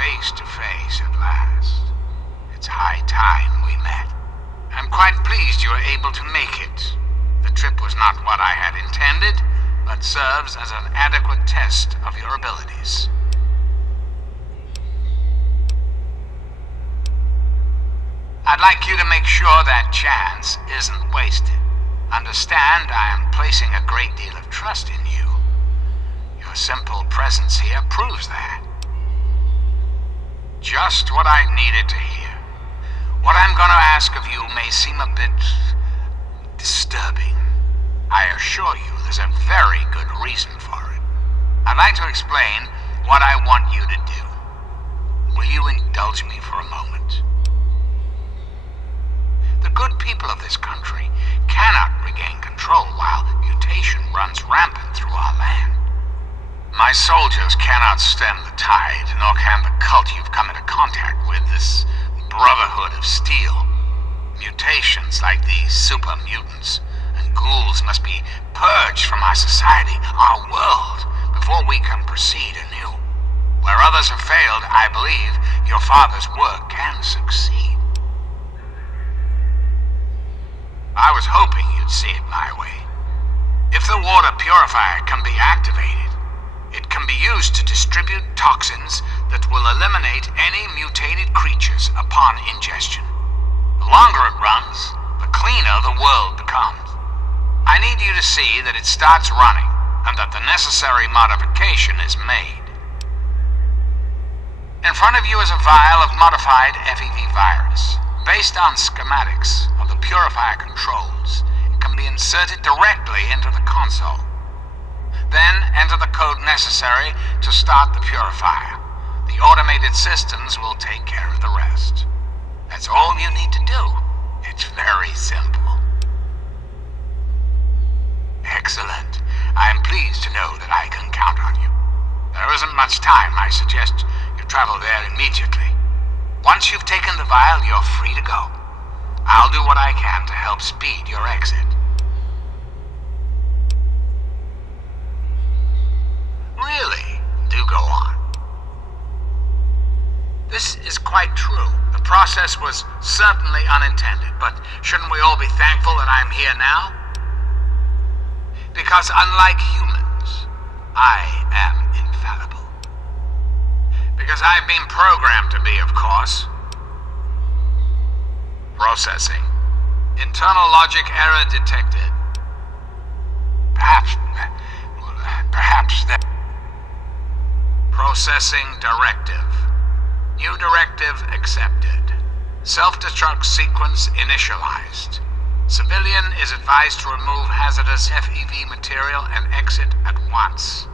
face to face at last. It's high time we met. I'm quite pleased you were able to make it. The trip was not what I had intended, but serves as an adequate test of your abilities. I'd like you to make sure that chance isn't wasted. Understand, I am placing a great deal of trust in you. Your simple presence here proves that. Just what I needed to hear. What I'm going to ask of you may seem a bit disturbing. I assure you there's a very good reason for it. I'd like to explain what I want you to do. Will you indulge me for a moment? The good people of this country cannot regain control while mutation runs rampant through our land. My soldiers cannot stem the tide, nor can the cult you've come into contact with, this Brotherhood of Steel. Mutations like these super mutants and ghouls must be purged from our society, our world, before we can proceed anew. Where others have failed, I believe your father's work can succeed. I was hoping you'd see it my way. If the water purifier can be activated, it can be used to distribute toxins that will eliminate any mutated creatures upon ingestion. The longer it runs, the cleaner the world becomes. I need you to see that it starts running, and that the necessary modification is made. In front of you is a vial of modified FEV virus. Based on schematics of the purifier controls, it can be inserted directly into the console. Then enter the code necessary to start the purifier. The automated systems will take care of the rest. That's all you need to do. It's very simple. Excellent. I am pleased to know that I can count on you. There isn't much time. I suggest you travel there immediately. Once you've taken the vial, you're free to go. I'll do what I can to help speed your exit. Really? Do go on. This is quite true. The process was certainly unintended, but shouldn't we all be thankful that I'm here now? Because unlike humans, I am infallible. Because I've been programmed to be, of course. Processing. Internal logic error detected. Perhaps that... Processing directive. New directive accepted. Self-destruct sequence initialized. Civilian is advised to remove hazardous FEV material and exit at once.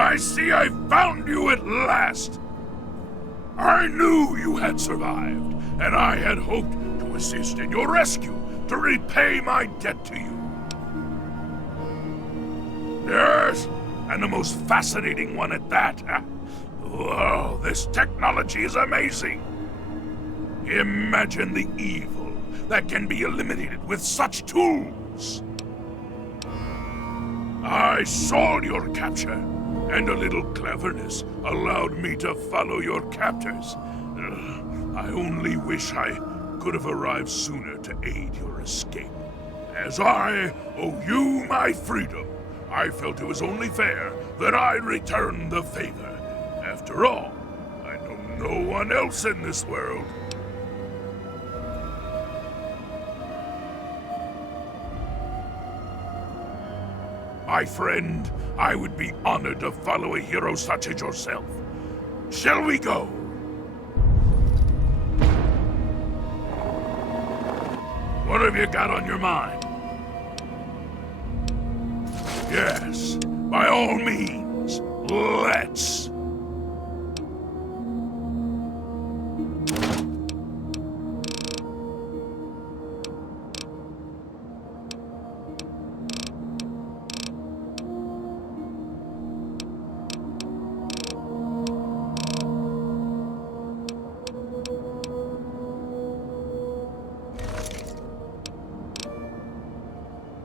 I see I found you at last! I knew you had survived, and I had hoped to assist in your rescue, to repay my debt to you. Yes, and the most fascinating one at that. Whoa, this technology is amazing! Imagine the evil that can be eliminated with such tools! I saw your capture, and a little cleverness allowed me to follow your captors. I only wish I could have arrived sooner to aid your escape. As I owe you my freedom, I felt it was only fair that I return the favor. After all, I know no one else in this world. My friend, I would be honored to follow a hero such as yourself. Shall we go? What have you got on your mind? Yes, by all means, let's.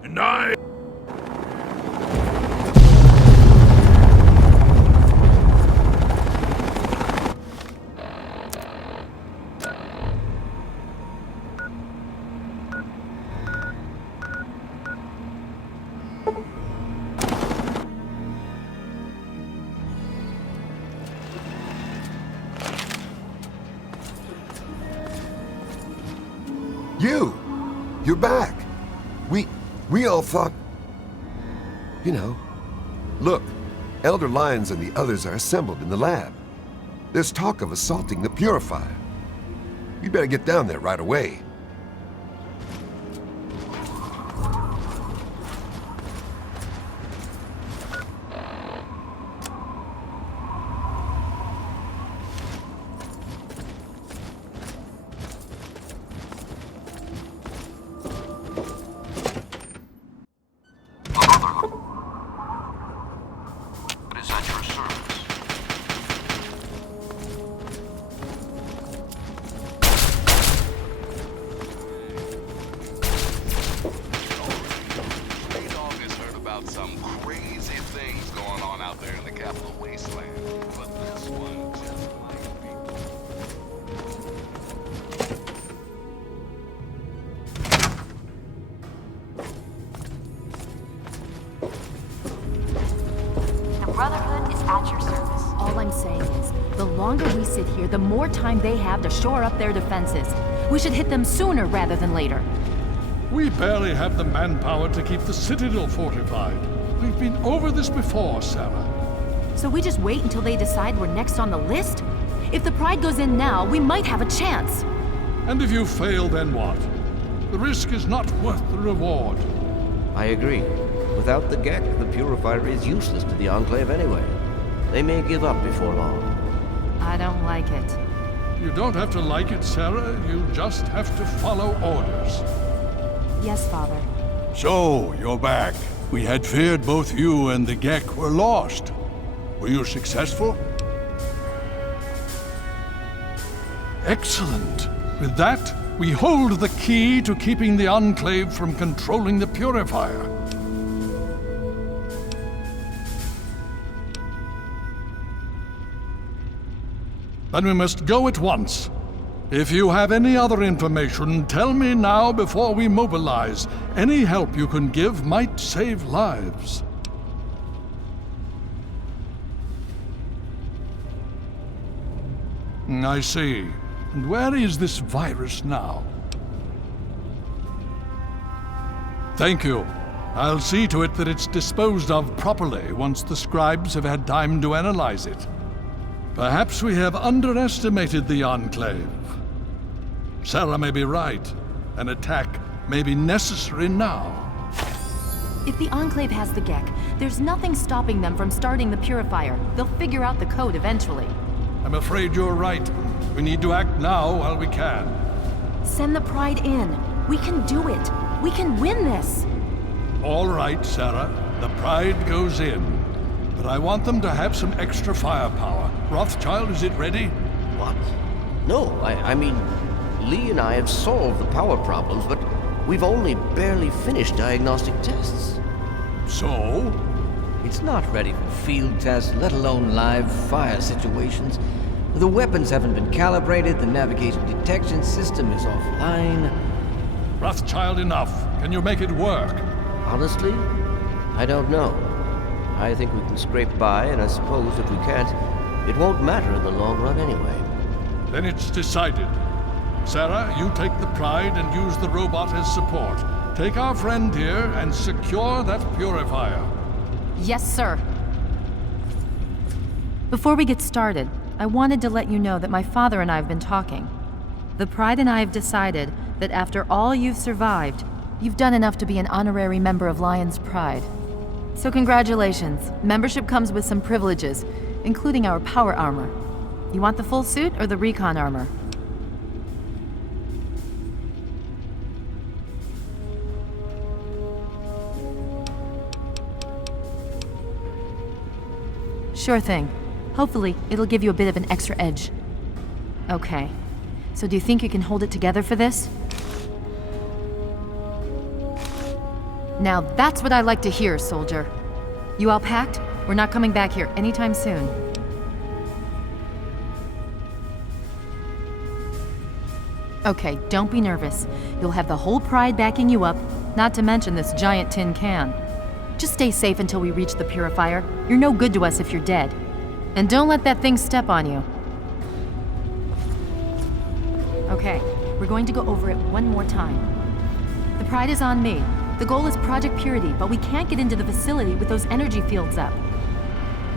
And I... You're back. We all thought... You know. Look, Elder Lyons and the others are assembled in the lab. There's talk of assaulting the Purifier. You better get down there right away. Some crazy things going on out there in the Capital Wasteland, but this one just might be. The Brotherhood is at your service. All I'm saying is, the longer we sit here, the more time they have to shore up their defenses. We should hit them sooner rather than later. We barely have the manpower to keep the Citadel fortified. We've been over this before, Sarah. So we just wait until they decide we're next on the list? If the Pride goes in now, we might have a chance. And if you fail, then what? The risk is not worth the reward. I agree. Without the Gek, the Purifier is useless to the Enclave anyway. They may give up before long. I don't like it. You don't have to like it, Sarah. You just have to follow orders. Yes, Father. So, you're back. We had feared both you and the Gek were lost. Were you successful? Excellent. With that, we hold the key to keeping the Enclave from controlling the Purifier. Then we must go at once. If you have any other information, tell me now before we mobilize. Any help you can give might save lives. I see. And where is this virus now? Thank you. I'll see to it that it's disposed of properly once the scribes have had time to analyze it. Perhaps we have underestimated the Enclave. Sarah may be right. An attack may be necessary now. If the Enclave has the Gek, there's nothing stopping them from starting the Purifier. They'll figure out the code eventually. I'm afraid you're right. We need to act now while we can. Send the Pride in. We can do it. We can win this. All right, Sarah. The Pride goes in. But I want them to have some extra firepower. Rothschild, is it ready? What? No, I mean, Lee and I have solved the power problems, but we've only barely finished diagnostic tests. So? It's not ready for field tests, let alone live fire situations. The weapons haven't been calibrated, the navigation detection system is offline. Rothschild, enough. Can you make it work? Honestly, I don't know. I think we can scrape by, and I suppose if we can't, it won't matter in the long run anyway. Then it's decided. Sarah, you take the Pride and use the robot as support. Take our friend here and secure that purifier. Yes, sir. Before we get started, I wanted to let you know that my father and I have been talking. The Pride and I have decided that after all you've survived, you've done enough to be an honorary member of Lion's Pride. So congratulations. Membership comes with some privileges, including our power armor. You want the full suit or the recon armor? Sure thing. Hopefully, it'll give you a bit of an extra edge. Okay. So do you think you can hold it together for this? Now that's what I like to hear, soldier. You all packed? We're not coming back here anytime soon. Okay, don't be nervous. You'll have the whole Pride backing you up, not to mention this giant tin can. Just stay safe until we reach the Purifier. You're no good to us if you're dead. And don't let that thing step on you. Okay, we're going to go over it one more time. The Pride is on me. The goal is Project Purity, but we can't get into the facility with those energy fields up.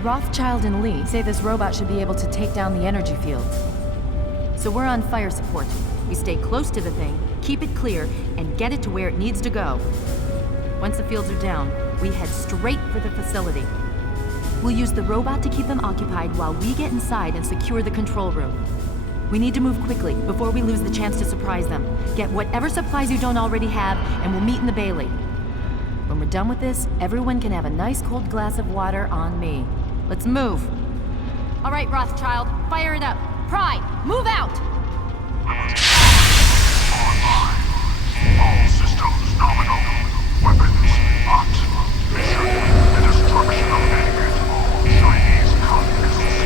Rothschild and Lee say this robot should be able to take down the energy fields. So we're on fire support. We stay close to the thing, keep it clear, and get it to where it needs to go. Once the fields are down, we head straight for the facility. We'll use the robot to keep them occupied while we get inside and secure the control room. We need to move quickly before we lose the chance to surprise them. Get whatever supplies you don't already have, and we'll meet in the Bailey. When we're done with this, everyone can have a nice cold glass of water on me. Let's move. All right, Rothschild, fire it up. Pride, move out! Online. All systems nominal. Weapons hot. Mission: the destruction of Eggert. Chinese communists.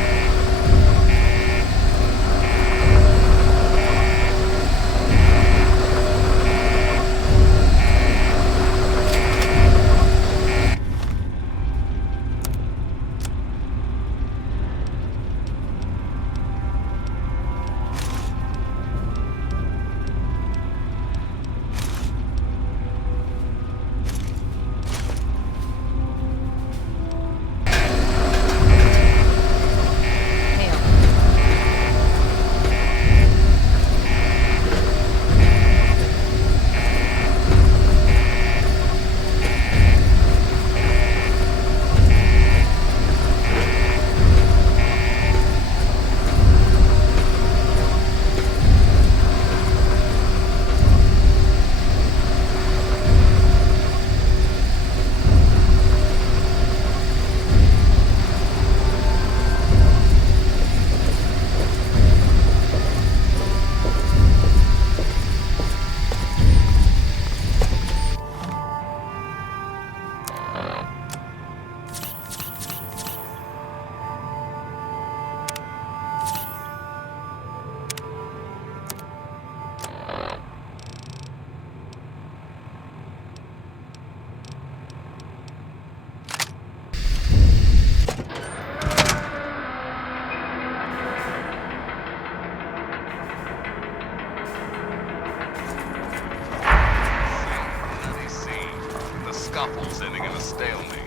Scuffles ending in a stalemate.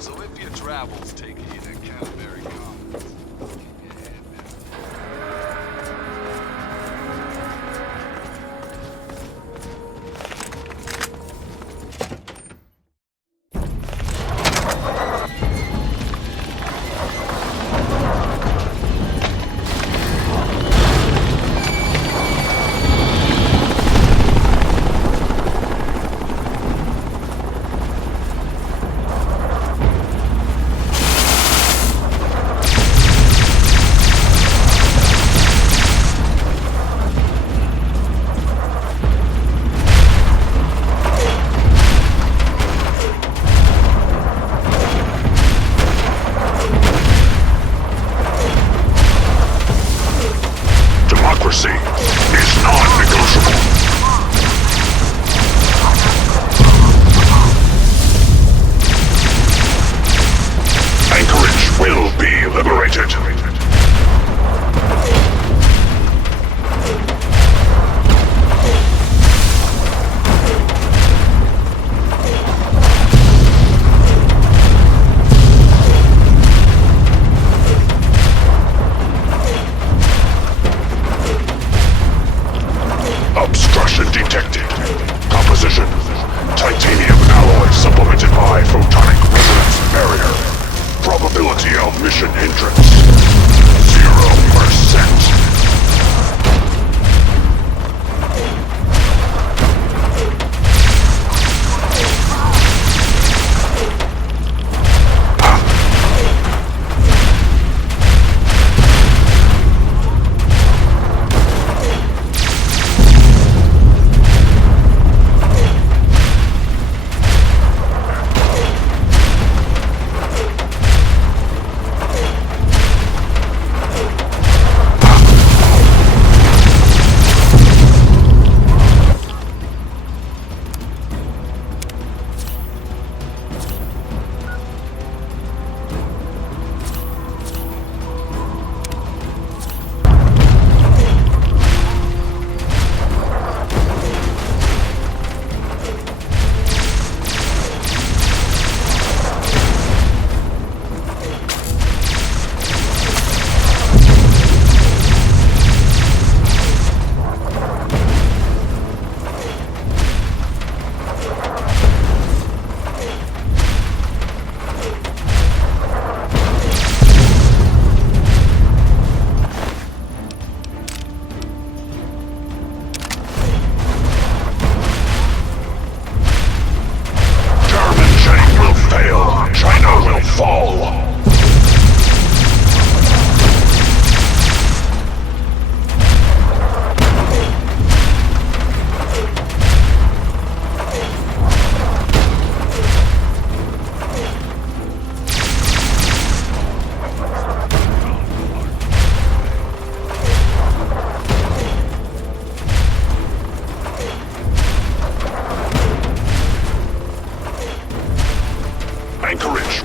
So if your travels take you to Canterbury Commons, keep your head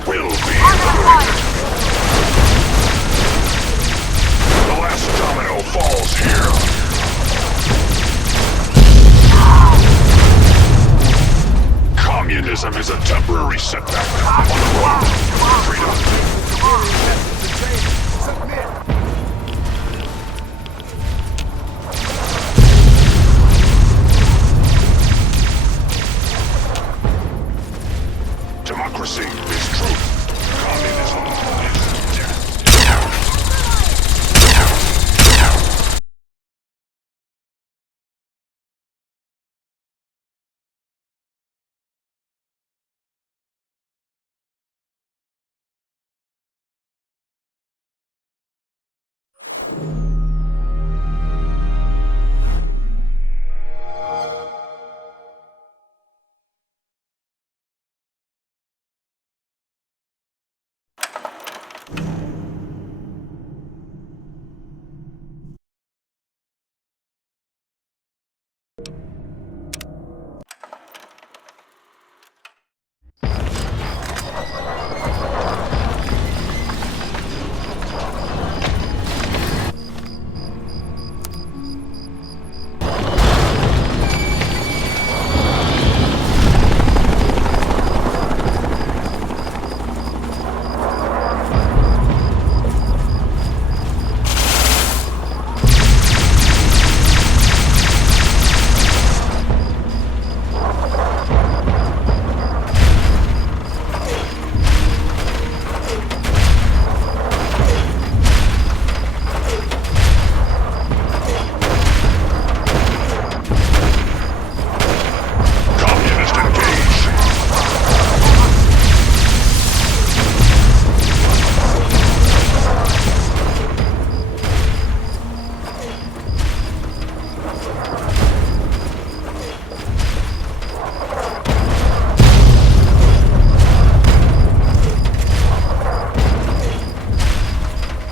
will be liberated. The last domino falls here. Communism is a temporary setback on the road to freedom. Democracy is truth. Communism is death.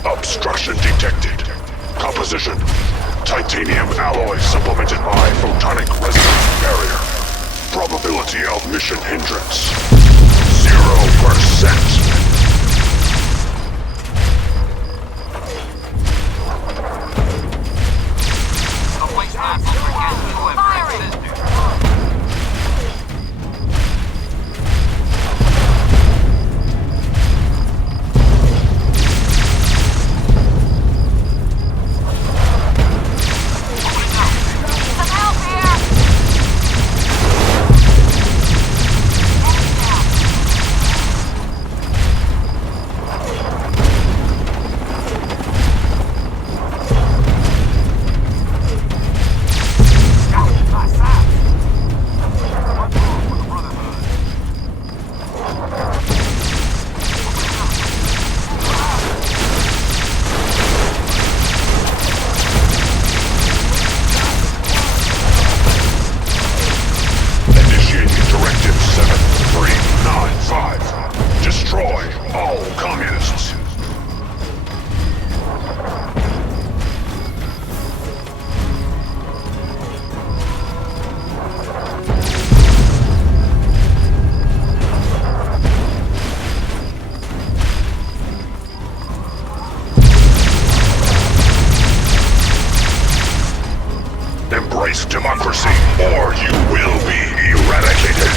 Obstruction detected. Composition: titanium alloy supplemented by photonic resonance barrier. Probability of mission hindrance: 0%. Embrace democracy, or you will be eradicated.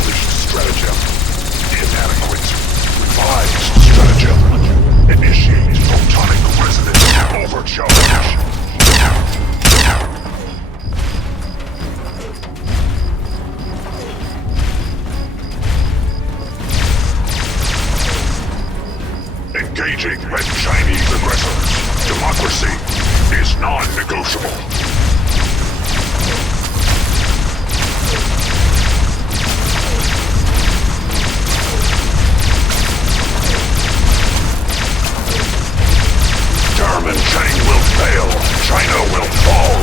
Established stratagem. Inadequate. Revised stratagem. Initiate photonic resonance overcharge. Engaging Red Chinese aggressors. Democracy is non-negotiable. German Chang will fail. China will fall.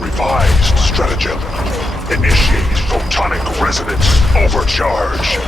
Revised stratagem. Initiate photonic resonance overcharge.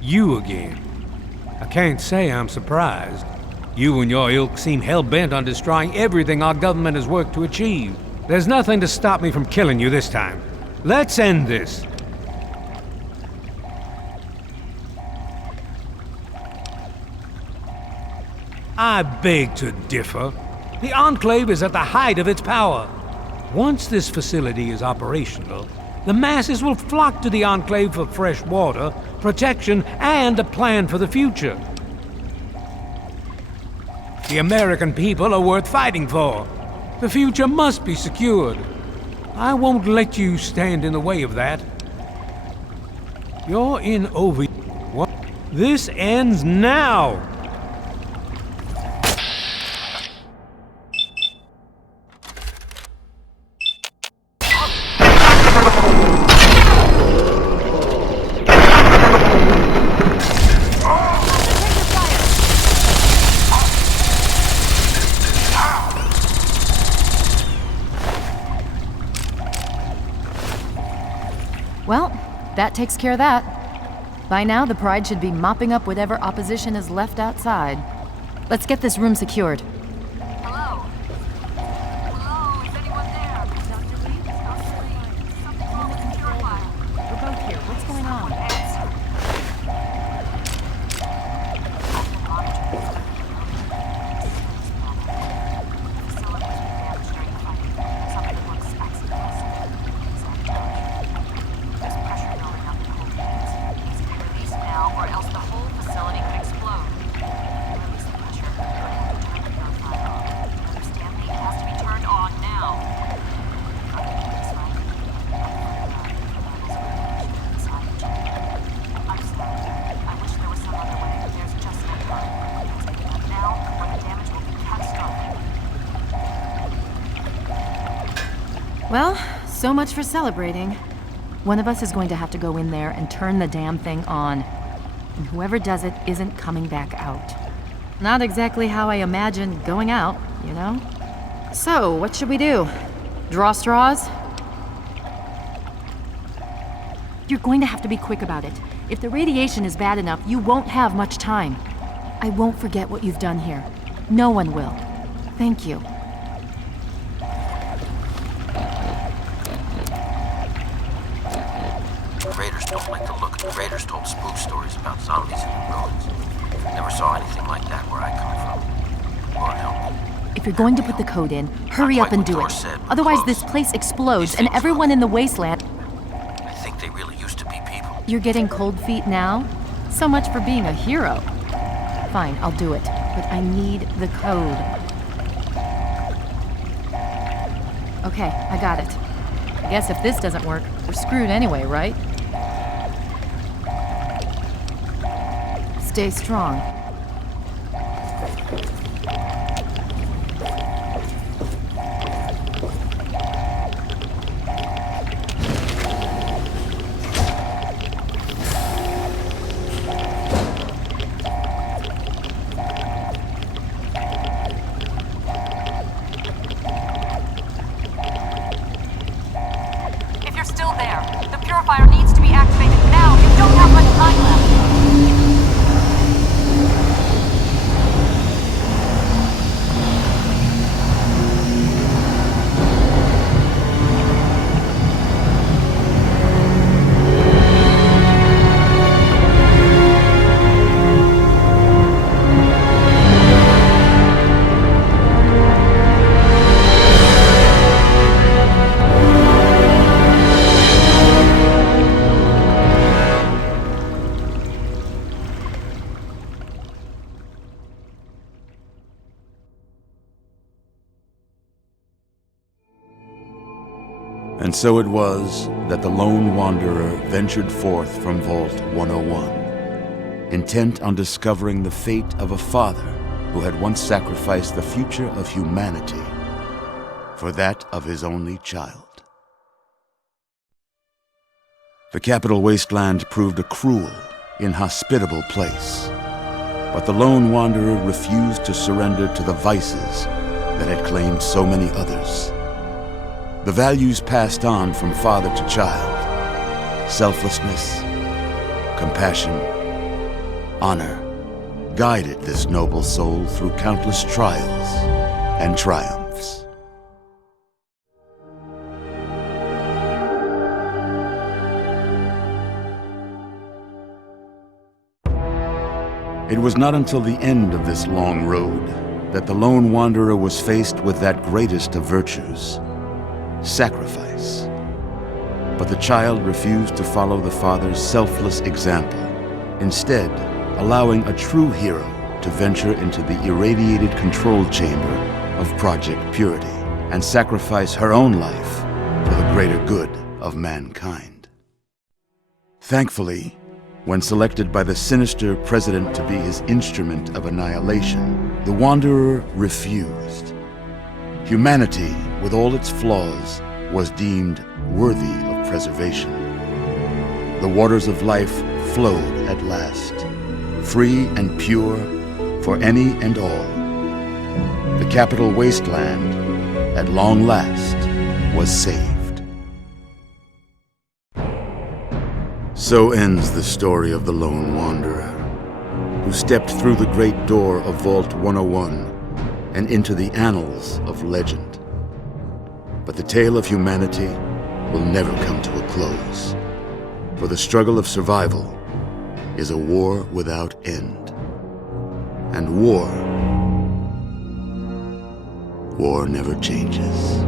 You again. I can't say I'm surprised. You and your ilk seem hell-bent on destroying everything our government has worked to achieve. There's nothing to stop me from killing you this time. Let's end this. I beg to differ. The Enclave is at the height of its power. Once this facility is operational, the masses will flock to the Enclave for fresh water, protection, and a plan for the future. The American people are worth fighting for. The future must be secured. I won't let you stand in the way of that. You're in over... What? This ends now! Well, that takes care of that. By now, the Pride should be mopping up whatever opposition is left outside. Let's get this room secured. Hello? Hello? Is anyone there? Dr. Lee? Well, so much for celebrating. One of us is going to have to go in there and turn the damn thing on. And whoever does it isn't coming back out. Not exactly how I imagined going out, you know? So, what should we do? Draw straws? You're going to have to be quick about it. If the radiation is bad enough, you won't have much time. I won't forget what you've done here. No one will. Thank you. Raiders don't like to look. Raiders told spook stories about zombies in the ruins. Never saw anything like that where I come from. Lord help me. If you're going to put the code in, hurry up and do it. Otherwise, this place explodes and everyone in the wasteland... I think they really used to be people. You're getting cold feet now? So much for being a hero. Fine, I'll do it. But I need the code. Okay, I got it. I guess if this doesn't work, we're screwed anyway, right? Stay strong. If you're still there, the purifier needs to be activated now. You don't have much time left. And so it was that the lone wanderer ventured forth from Vault 101, intent on discovering the fate of a father who had once sacrificed the future of humanity for that of his only child. The Capital Wasteland proved a cruel, inhospitable place, but the lone wanderer refused to surrender to the vices that had claimed so many others. The values passed on from father to child, selflessness, compassion, honor, guided this noble soul through countless trials and triumphs. It was not until the end of this long road that the lone wanderer was faced with that greatest of virtues, sacrifice. But the child refused to follow the father's selfless example, instead allowing a true hero to venture into the irradiated control chamber of Project Purity and sacrifice her own life for the greater good of mankind. Thankfully, when selected by the sinister president to be his instrument of annihilation, the Wanderer refused. Humanity, with all its flaws, was deemed worthy of preservation. The waters of life flowed at last, free and pure for any and all. The Capital Wasteland, at long last, was saved. So ends the story of the Lone Wanderer, who stepped through the great door of Vault 101 and into the annals of legend. But the tale of humanity will never come to a close, for the struggle of survival is a war without end. And war never changes.